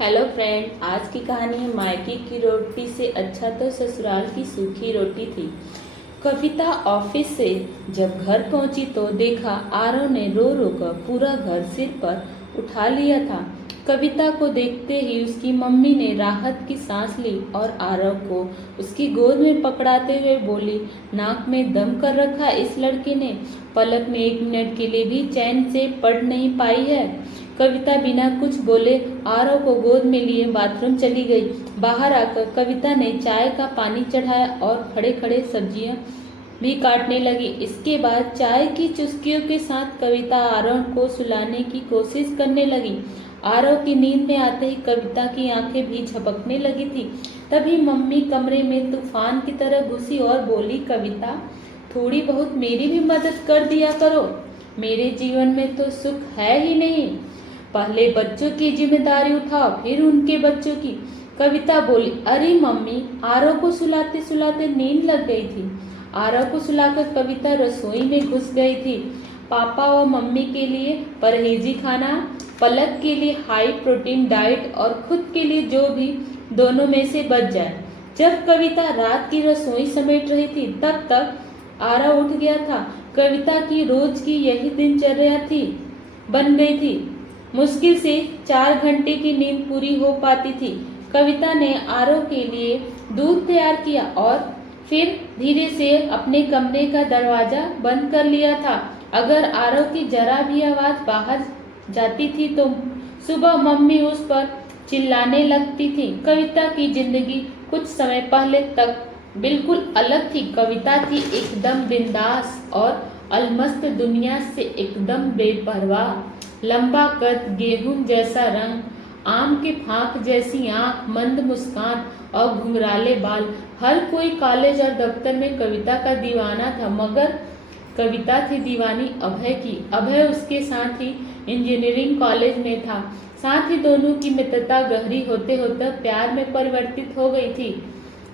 Hello friend, आज की कहानी है मायके की रोटी से अच्छा तो ससुराल की सूखी रोटी थी। कविता ऑफिस से जब घर पहुंची तो देखा आरव ने रो रो कर पूरा घर सिर पर उठा लिया था। कविता को देखते ही उसकी मम्मी ने राहत की सांस ली और आरव को उसकी गोद में पकड़ाते हुए बोली, नाक में दम कर रखा इस लड़के ने, पलक में 1 मिनट के लिए भी चैन से पढ़ नहीं पाई है। कविता बिना कुछ बोले आरव को गोद में लिए बाथरूम चली गई। बाहर आकर कविता ने चाय का पानी चढ़ाया और खड़े खड़े सब्जियां भी काटने लगी। इसके बाद चाय की चुस्कियों के साथ कविता आरव को सुलाने की कोशिश करने लगी। आरव की नींद में आते ही कविता की आंखें भी झपकने लगी थी। तभी मम्मी कमरे में तूफान की तरह घुसी और बोली, कविता थोड़ी बहुत मेरी भी मदद कर दिया करो, मेरे जीवन में तो सुख है ही नहीं। पहले बच्चों की जिम्मेदारी उठाओ, फिर उनके बच्चों की। कविता बोली, अरे मम्मी, आरव को सुलाते सुलाते नींद लग गई थी। आरव को सुलाकर कविता रसोई में घुस गई थी। पापा व मम्मी के लिए परहेजी खाना, पलक के लिए हाई प्रोटीन डाइट और खुद के लिए जो भी दोनों में से बच जाए। जब कविता रात की रसोई समेट रही थी तब तक आरव उठ गया था। कविता की रोज की यही दिनचर्या थी बन गई थी। मुश्किल से 4 घंटे की नींद पूरी हो पाती थी। कविता ने आरव के लिए दूध तैयार किया और फिर धीरे से अपने कमरे का दरवाजा बंद कर लिया था। अगर आरव की जरा भी आवाज बाहर जाती थी तो सुबह मम्मी उस पर चिल्लाने लगती थी। कविता की जिंदगी कुछ समय पहले तक बिल्कुल अलग थी। कविता थी एकदम बिंदास और अलमस्त, दुनिया से एकदम बेपरवाह। लंबा कद, गेहूं जैसा रंग, आम के फांक जैसी आंख, मंद मुस्कान और घुंघराले बाल। हर कोई कॉलेज और दफ्तर में कविता का दीवाना था, मगर कविता थी दीवानी अभय की। अभय उसके साथ ही इंजीनियरिंग कॉलेज में था। साथ ही दोनों की मित्रता गहरी होते होते प्यार में परिवर्तित हो गई थी।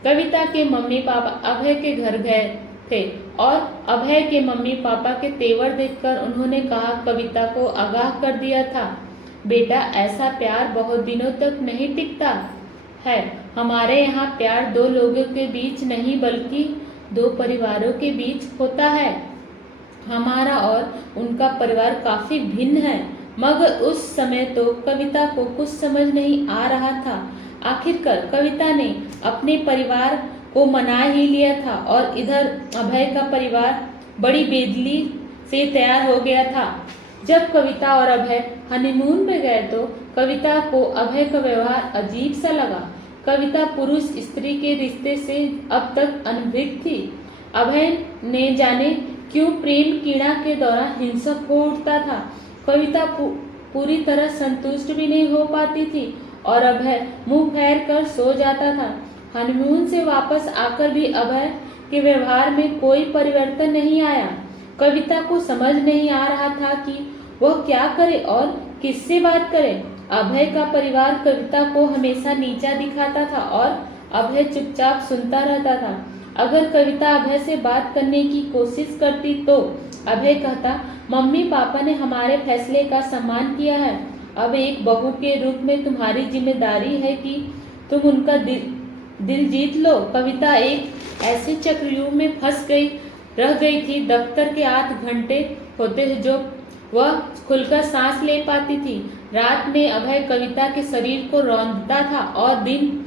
कविता के मम्मी पापा अभय के घर गए थे और अभय के मम्मी पापा के तेवर देखकर उन्होंने कहा, कविता को आगाह कर दिया था, बेटा ऐसा प्यार बहुत दिनों तक नहीं टिकता है। हमारे यहाँ प्यार 2 लोगों के बीच नहीं बल्कि 2 परिवारों के बीच होता है। हमारा और उनका परिवार काफी भिन्न है। मगर उस समय तो कविता को कुछ समझ नहीं आ रहा था। आखिरकार कविता ने अपने परिवार को मना ही लिया था और इधर अभय का परिवार बड़ी बेदली से तैयार हो गया था। जब कविता और अभय हनीमून पे गए तो कविता को अभय का व्यवहार अजीब सा लगा। कविता पुरुष स्त्री के रिश्ते से अब तक अनभिज्ञ थी। अभय ने जाने क्यों प्रेम कीड़ा के दौरान हिंसक हो उठता था। कविता पूरी तरह संतुष्ट भी नहीं हो पाती थी और अभय मुंह फेर कर सो जाता था। हनीमून से वापस आकर भी अभय के व्यवहार में कोई परिवर्तन नहीं आया। कविता को समझ नहीं आ रहा था कि वह क्या करे और किससे बात करे। अभय का परिवार कविता को हमेशा नीचा दिखाता था और अभय चुपचाप सुनता रहता था। अगर कविता अभय से बात करने की कोशिश करती तो अभय कहता, मम्मी पापा ने हमारे फैसले का सम्मान किया है। अब एक बहू के रूप में तुम्हारी जिम्मेदारी है कि तुम उनका दिल जीत लो। कविता एक ऐसे चक्रव्यूह में फंस गई रह गई थी। दफ्तर के 8 घंटे होते थे जो वह खुलकर सांस ले पाती थी। रात में अभय कविता के शरीर को रौंदता था और दिन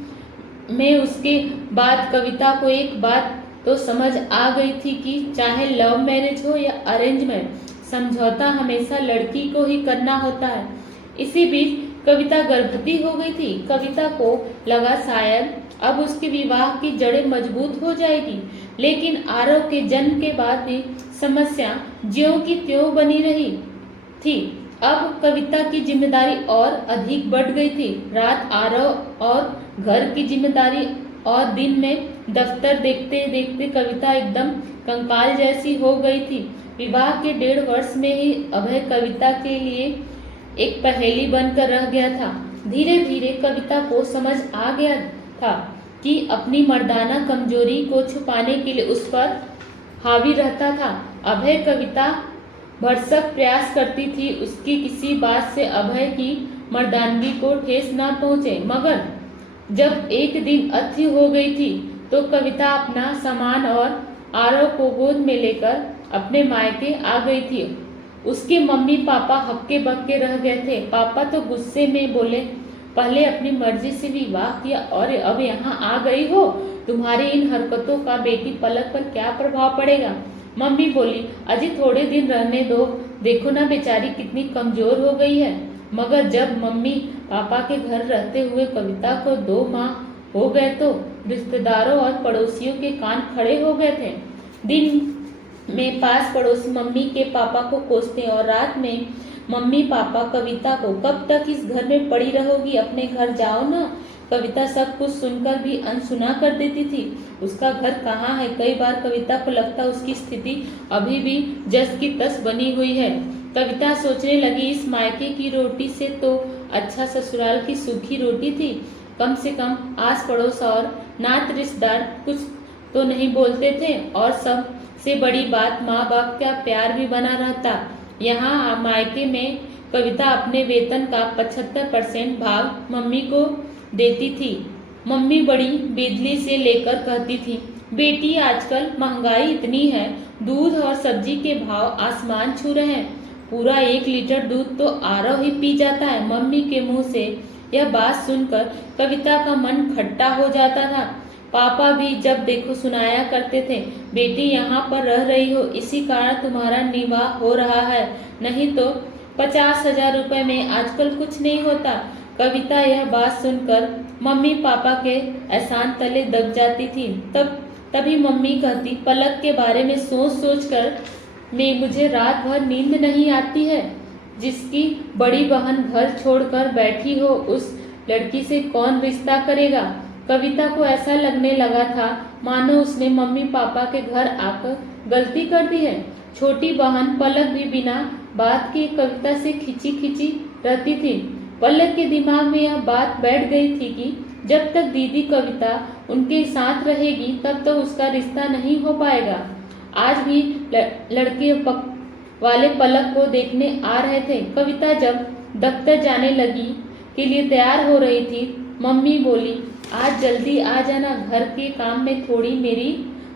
में उसके बाद कविता को एक बात तो समझ आ गई थी कि चाहे लव मैरिज हो या अरेंज मैरिज, समझौता हमेशा लड़की को ही करना होता है। इसी बीच कविता गर्भवती हो गई थी। कविता को लगा शायद अब उसके विवाह की जड़ें मजबूत हो जाएगी, लेकिन आरव के जन्म के बाद भी समस्या ज्यों की त्यों बनी रही थी। अब कविता की जिम्मेदारी और अधिक बढ़ गई थी। रात आरव और घर की जिम्मेदारी और दिन में दफ्तर देखते देखते कविता एकदम कंकाल जैसी हो गई थी। विवाह के 1.5 वर्ष में ही अभय कविता के लिए एक पहेली बनकर रह गया था। धीरे धीरे कविता को समझ आ गया था कि अपनी मर्दाना कमजोरी को छुपाने के लिए उस पर हावी रहता था। अभय कविता भरसक प्रयास करती थी। उसकी किसी बात से अभय की मर्दानगी को ठेस न पहुंचे। मगर जब एक दिन अथी हो गई थी तो कविता अपना सामान और आरव को गोद में लेकर अपने मायके आ गई थी। उसके मम्मी पापा हक्के बक्के रह गए थे। पापा तो गुस्से में बोले, पहले अपनी मर्जी से विवाह किया और अब यहाँ आ गई हो, तुम्हारी इन हरकतों का बेटी पलक पर क्या प्रभाव पड़ेगा। मम्मी बोली, अजी थोड़े दिन रहने दो, देखो ना बेचारी कितनी कमजोर हो गई है। मगर जब मम्मी पापा के घर रहते हुए कविता को 2 माह हो गए तो रिश्तेदारों और पड़ोसियों के कान खड़े हो गए थे। दिन में पास पड़ोसी मम्मी के पापा को कोसते और रात में मम्मी पापा कविता को, कब तक इस घर में पड़ी रहोगी, अपने घर जाओ ना। कविता सब कुछ सुनकर भी अनसुना कर देती थी। उसका घर कहाँ है। कई बार कविता को लगता उसकी स्थिति अभी भी जस की तस बनी हुई है। कविता सोचने लगी, इस मायके की रोटी से तो अच्छा ससुराल की सूखी रोटी थी। कम से कम आस पड़ोस और नात रिश्तेदार कुछ तो नहीं बोलते थे और सब से बड़ी बात माँ बाप का प्यार भी बना रहता। यहाँ मायके में कविता अपने वेतन का 75% भाग मम्मी को देती थी। मम्मी बड़ी बेदली से लेकर कहती थी, बेटी आजकल महंगाई इतनी है, दूध और सब्जी के भाव आसमान छू रहे हैं, पूरा 1 लीटर दूध तो आरव ही पी जाता है। मम्मी के मुंह से यह बात सुनकर कविता का मन खट्टा हो जाता था। पापा भी जब देखो सुनाया करते थे, बेटी यहाँ पर रह रही हो, इसी कारण तुम्हारा निर्वाह हो रहा है, नहीं तो 50,000 रुपए में आजकल कुछ नहीं होता। कविता यह बात सुनकर मम्मी पापा के एहसान तले दब जाती थी। तभी मम्मी कहती, पलक के बारे में सोच सोच कर मुझे रात भर नींद नहीं आती है। जिसकी बड़ी बहन घर छोड़कर बैठी हो, उस लड़की से कौन रिश्ता करेगा। कविता को ऐसा लगने लगा था मानो उसने मम्मी पापा के घर आकर गलती कर दी है। छोटी बहन पलक भी बिना बात के कविता से खिंची खिंची रहती थी। पलक के दिमाग में यह बात बैठ गई थी कि जब तक दीदी कविता उनके साथ रहेगी तब तक उसका रिश्ता नहीं हो पाएगा। आज भी लड़के वाले पलक को देखने आ रहे थे। कविता जब दफ्तर जाने लगी के लिए तैयार हो रही थी, मम्मी बोली, आज जल्दी आ जाना, घर के काम में थोड़ी मेरी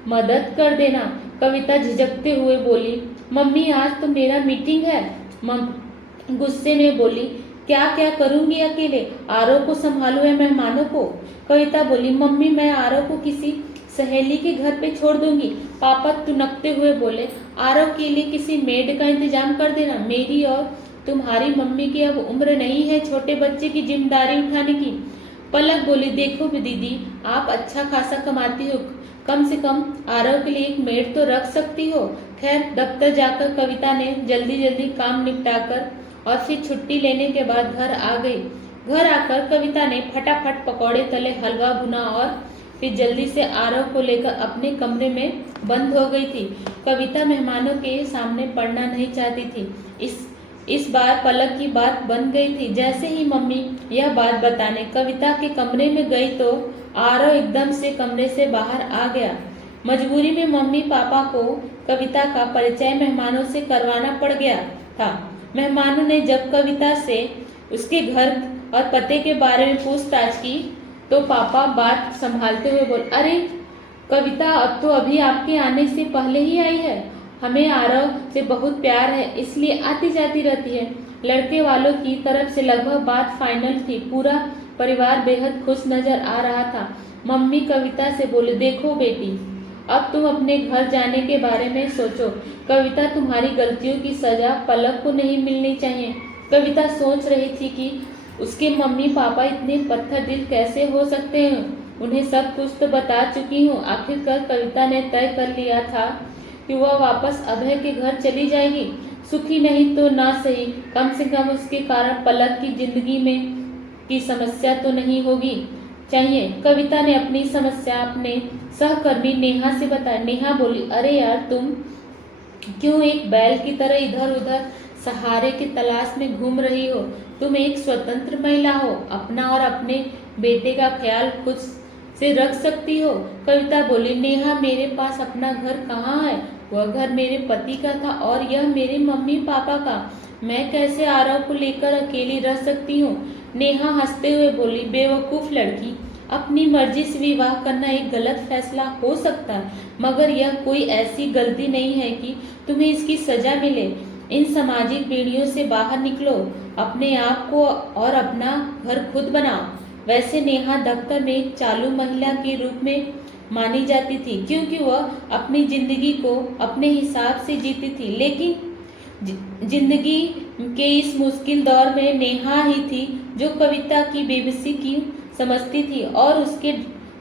मदद कर देना। कविता झिझकते हुए बोली, मम्मी आज तो मेरा मीटिंग है। गुस्से में बोली, क्या क्या करूंगी अकेले, आरव को संभालू या मेहमानों को। कविता बोली, मम्मी मैं आरव को किसी सहेली के घर पे छोड़ दूंगी। पापा तुनकते हुए बोले, आरव के लिए किसी मेड का इंतजाम कर देना, मेरी और तुम्हारी मम्मी की अब उम्र नहीं है छोटे बच्चे की जिम्मेदारी उठाने की। पलक बोली, देखो दीदी आप अच्छा खासा कमाती हो, कम से कम आरव के लिए एक मेड तो रख सकती हो। खैर दफ्तर जाकर कविता ने जल्दी जल्दी काम निपटाकर और फिर छुट्टी लेने के बाद घर आ गई। घर आकर कविता ने फटाफट पकौड़े तले, हलवा भुना और फिर जल्दी से आरव को लेकर अपने कमरे में बंद हो गई थी। कविता मेहमानों के सामने पड़ना नहीं चाहती थी। इस बार पलक की बात बन गई थी। जैसे ही मम्मी यह बात बताने कविता के कमरे में गई तो आरव एकदम से कमरे से बाहर आ गया। मजबूरी में मम्मी पापा को कविता का परिचय मेहमानों से करवाना पड़ गया था। मेहमानों ने जब कविता से उसके घर और पते के बारे में पूछताछ की तो पापा बात संभालते हुए बोले, अरे कविता अब तो अभी आपके आने से पहले ही आई है, हमें आरव से बहुत प्यार है इसलिए आती जाती रहती है। लड़के वालों की तरफ से लगभग बात फाइनल थी। पूरा परिवार बेहद खुश नजर आ रहा था। मम्मी कविता से बोले, देखो बेटी अब तुम अपने घर जाने के बारे में सोचो। कविता तुम्हारी गलतियों की सजा पलक को नहीं मिलनी चाहिए। कविता सोच रही थी कि उसके मम्मी पापा इतने पत्थर दिल कैसे हो सकते हैं। उन्हें सब कुछ तो बता चुकी हूँ। आखिरकार कविता ने तय कर लिया था कि वह वापस अभय के घर चली जाएगी। सुखी नहीं तो ना सही, कम से कम उसके कारण पलक की जिंदगी में की समस्या तो नहीं होगी चाहिए। कविता ने अपनी समस्या अपने सहकर्मी नेहा से बताया। नेहा बोली, अरे यार तुम क्यों एक बैल की तरह इधर उधर सहारे की तलाश में घूम रही हो। तुम एक स्वतंत्र महिला हो, अपना और अपने बेटे का ख्याल खुद से रख सकती हो। कविता बोली, नेहा मेरे पास अपना घर कहाँ है, वह घर मेरे पति का था और यह मेरे मम्मी पापा का। मैं कैसे आरव को लेकर अकेली रह सकती हूँ। नेहा हंसते हुए बोली, बेवकूफ लड़की, अपनी मर्जी से विवाह करना एक गलत फैसला हो सकता है, मगर यह कोई ऐसी गलती नहीं है कि तुम्हें इसकी सजा मिले। इन सामाजिक बेड़ियों से बाहर निकलो, अपने आप को और अपना घर खुद बनाओ। वैसे नेहा दफ्तर में एक चालू महिला के रूप में मानी जाती थी, क्योंकि वह अपनी जिंदगी को अपने हिसाब से जीती थी, लेकिन जिंदगी के इस मुश्किल दौर में नेहा ही थी जो कविता की बेबसी की समझती थी और उसके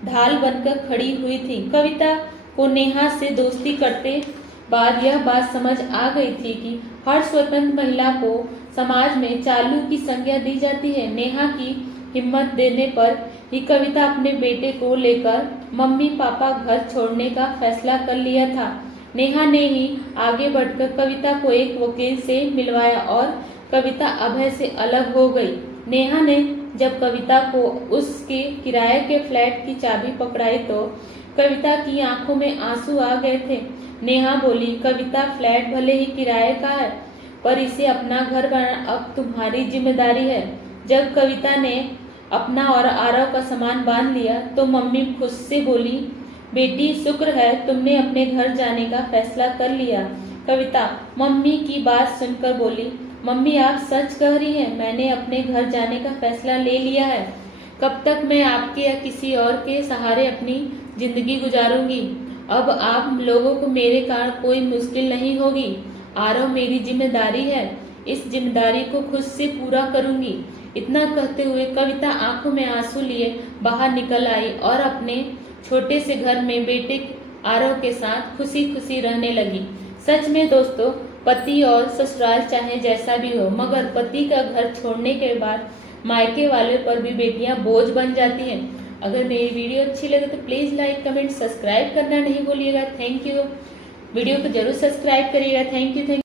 ढाल बनकर खड़ी हुई थी। कविता को नेहा से दोस्ती करते बाद यह बात समझ आ गई थी कि हर स्वतंत्र महिला को समाज में चालू की संज्ञा दी जाती है। नेहा की हिम्मत देने पर ही कविता अपने बेटे को लेकर मम्मी पापा घर छोड़ने का फैसला कर लिया था। नेहा ने ही आगे बढ़कर कविता को एक वकील से मिलवाया और कविता अभय से अलग हो गई। नेहा ने जब कविता को उसके किराए के फ्लैट की चाबी पकड़ाई तो कविता की आंखों में आंसू आ गए थे। नेहा बोली, कविता, फ्लैट भले ही किराए का है, पर इसे अपना घर बनाना अब तुम्हारी जिम्मेदारी है। जब कविता ने अपना और आरव का सामान बांध लिया तो मम्मी खुश से बोली, बेटी, शुक्र है तुमने अपने घर जाने का फैसला कर लिया। कविता मम्मी की बात सुनकर बोली, मम्मी आप सच कह रही हैं, मैंने अपने घर जाने का फैसला ले लिया है। कब तक मैं आपके या किसी और के सहारे अपनी जिंदगी गुजारूंगी। अब आप लोगों को मेरे कारण कोई मुश्किल नहीं होगी। आरव मेरी जिम्मेदारी है, इस जिम्मेदारी को खुद से पूरा करूंगी। इतना कहते हुए कविता आंखों में आंसू लिए बाहर निकल आई और अपने छोटे से घर में बेटे आरव के साथ खुशी खुशी रहने लगी। सच में दोस्तों, पति और ससुराल चाहे जैसा भी हो, मगर पति का घर छोड़ने के बाद मायके वाले पर भी बेटियां बोझ बन जाती हैं। अगर मेरी वीडियो अच्छी लगे तो प्लीज़ लाइक, कमेंट, सब्सक्राइब करना नहीं भूलिएगा। Thank you. वीडियो को जरूर सब्सक्राइब करिएगा। Thank you.